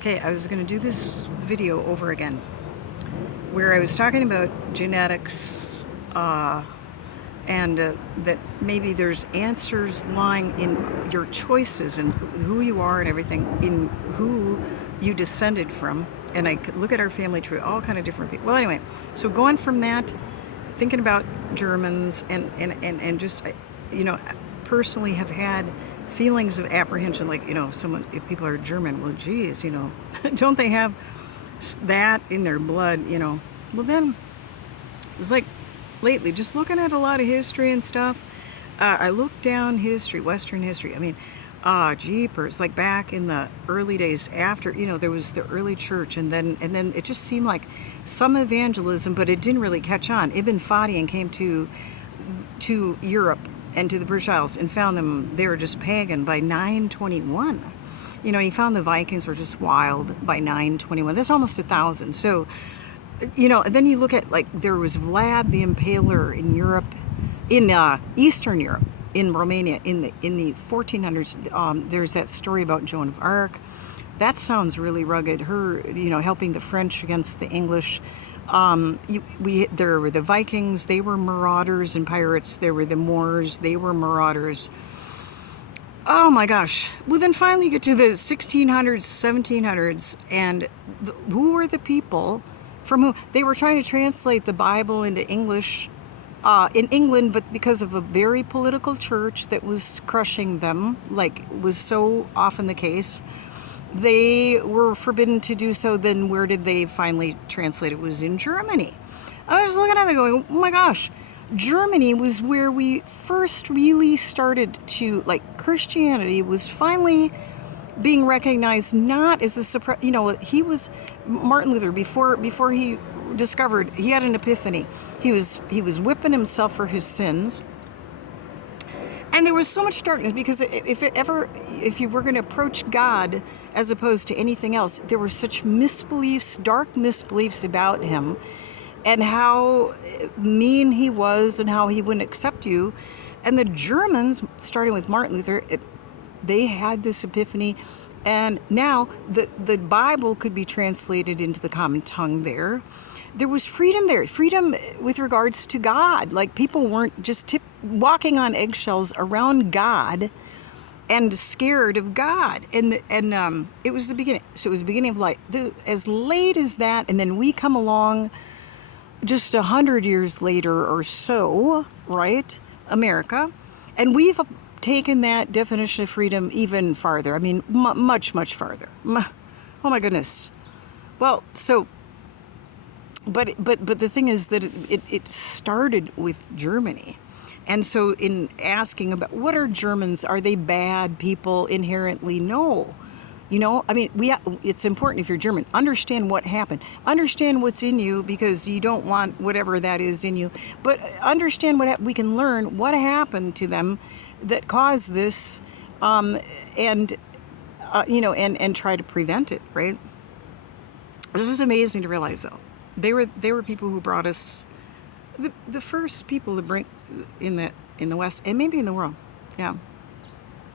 Okay, I was going to do this video over again where I was talking about genetics and that maybe there's answers lying in your choices and who you are and everything, in who you descended from. And I could look at our family tree, all kind of different people. Well, anyway, so going from that, thinking about Germans and just, personally have had feelings of apprehension, like, someone, if people are German, well, geez, don't they have that in their blood, Well, then, it's like lately, just looking at a lot of history and stuff, I looked down history, Western history. I mean, jeepers, like back in the early days after, there was the early church, and then it just seemed like some evangelism, but it didn't really catch on. Ibn Fadian came to Europe and to the British Isles and found them, they were just pagan by 921. He found the Vikings were just wild by 921. That's almost 1,000. So, and then you look at, like, there was Vlad the Impaler in Europe, in Eastern Europe, in Romania, in the 1400s. There's that story about Joan of Arc. That sounds really rugged. Her, helping the French against the English. There were the Vikings. They were marauders and pirates. There were the Moors. They were marauders. Oh my gosh. Well, then finally you get to the 1600s, 1700s, and who were the people from whom they were trying to translate the Bible into English in England, but because of a very political church that was crushing them, like was so often the case, they were forbidden to do so. Then where did they finally translate? It was in Germany. I was looking at it going, oh my gosh, Germany was where we first really started to, like, Christianity was finally being recognized, not as a he was Martin Luther, before he discovered, he had an epiphany. He was whipping himself for his sins. And there was so much darkness because if you were going to approach God as opposed to anything else, there were such misbeliefs, dark misbeliefs about him, and how mean he was, and how he wouldn't accept you. And the Germans, starting with Martin Luther, they had this epiphany, and now the Bible could be translated into the common tongue there. There was freedom there, freedom with regards to God. Like, people weren't just walking on eggshells around God and scared of God. And it was the beginning. So it was the beginning of life. As late as that, and then we come along just 100 years later or so, right? America. And we've taken that definition of freedom even farther. I mean, much, much farther. Oh my goodness. Well, so... But the thing is that it started with Germany. And so in asking about what are Germans, are they bad people inherently? No. I mean, it's important, if you're German, understand what happened. Understand what's in you, because you don't want whatever that is in you. But understand we can learn what happened to them that caused this, and try to prevent it, right? This is amazing to realize, though. They were people who brought us the first people to bring in the West, and maybe in the world. Yeah.